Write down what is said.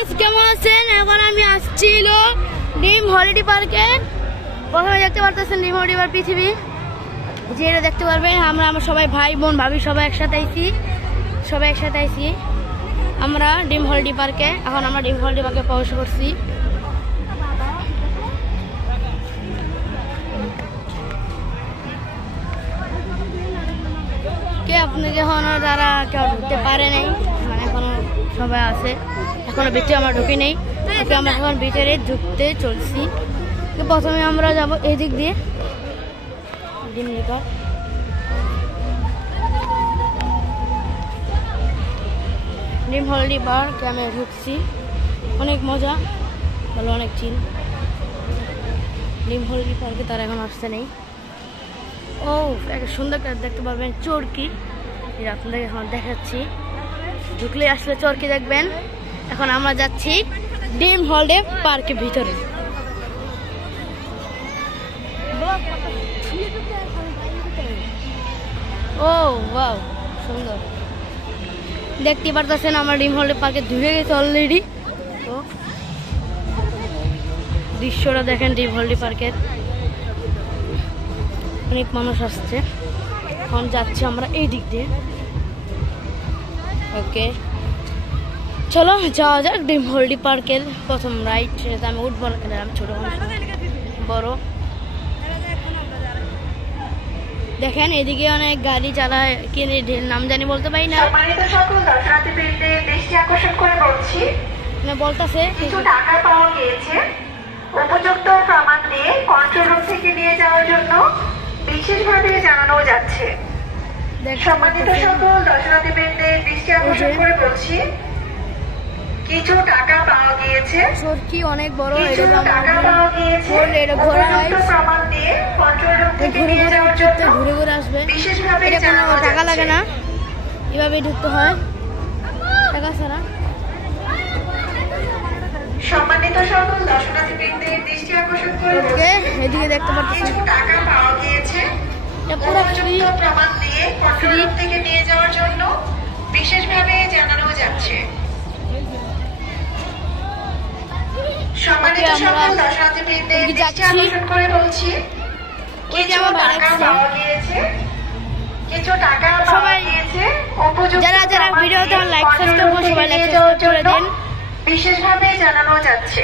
Guys কেমন আছেন? এখন আমি আসছিল ড্রিম হলিডে পার্কে। প্রথমে দেখতে পারতেছেন ড্রিম হলিডে পার্ক পৃথিবী, যেটা দেখতে পারবেন। আমরা সবাই ভাই বোন ভাবি সবাই একসাথে আইছি আমরা ড্রিম হলিডে পার্কে। এখন আমরা ড্রিম হলিডে পার্কে প্রবেশ করছি। কে আপনাকে এখনো যারা কেউ ঢুকতে পারে নাই, মানে এখনো সবাই আছে, এখনো ভিতরে আমরা ঢুকি নেই। আমরা এখন ভিতরে ঢুকতে চলছি। প্রথমে আমরা যাব এই দিক দিয়ে ড্রিম হলিডে পার্কে আমি ঢুকছি। অনেক মজা, ভালো, অনেক চিল। ড্রিম হলিডে পার্কে তারা এখন আসতে নেই। ও একটা সুন্দর দেখতে পারবেন চরকি, এটা আপনাদের এখন দেখাচ্ছি। ঢুকলে আসলে চরকি দেখবেন। এখন আমরা যাচ্ছি ড্রিম হলিডে পার্কের ভিতরে। ও ওয়াও, সুন্দর দেখতে পারতেছেন। আমরা ড্রিম হলিডে পার্কে ঢুকে গেছে অলরেডি। তো দৃশ্যটা দেখেন ড্রিম হলিডে পার্কের। অনেক মানুষ আসছে। এখন যাচ্ছি আমরা এই দিক দিয়ে। ওকে চলো যাওয়া যাক ড্রিম হলিডে পার্কের প্রথম রাইড। আমি উঠবো না, কেন আমি ছোট মানুষ, বড়। দেখেন এদিকে অনেক গাড়ি চালায়, কিনে নাম জানি বলতে পারি না। বলতেছে কিছু টাকা পাওয়া গিয়েছে। উপযুক্ত প্রমাণ দিয়ে কন্ট্রোল রুম থেকে নিয়ে যাওয়ার জন্য বিশেষভাবে জানানো যাচ্ছে। সম্মানিত সকল দর্শনার্থীবৃন্দের দৃষ্টি আকর্ষণ করে বলছি, কিছু টাকা পাওয়া গিয়েছে। সত্যি অনেক বড়, টাকা পাওয়া গিয়েছে। প্রমাণ দিয়ে কন্ট্রোল রুম থেকে নিয়ে যাওয়ার জন্য ঘুরে ঘুরে আসবে। বিশেষভাবে টাকা লাগে না, এভাবেই ঢুকতে হয় টাকা ছাড়া। সম্মানিত সকল দর্শনার্থীবৃন্দের দৃষ্টি আকর্ষণ করে এদিকে দেখতে পাচ্ছি কিছু টাকা পাওয়া গিয়েছে। উপযুক্ত প্রমাণ দিয়ে কন্ট্রোল রুম থেকে নিয়ে যাওয়ার জন্য বিশেষভাবে জানানো যাচ্ছে। সম্মানিত সকল দর্শনার্থীবৃন্দের দৃষ্টি আকর্ষণ করে বলছি, কিছু টাকা পাওয়া গিয়েছে। কিছু টাকা পাওয়া গিয়েছে। উপযুক্ত যারা ভিডিওতে লাইক সাবস্ক্রাইব করে সবাই লাইক সাবস্ক্রাইব করে দেন। বিশেষভাবে জানানো যাচ্ছে।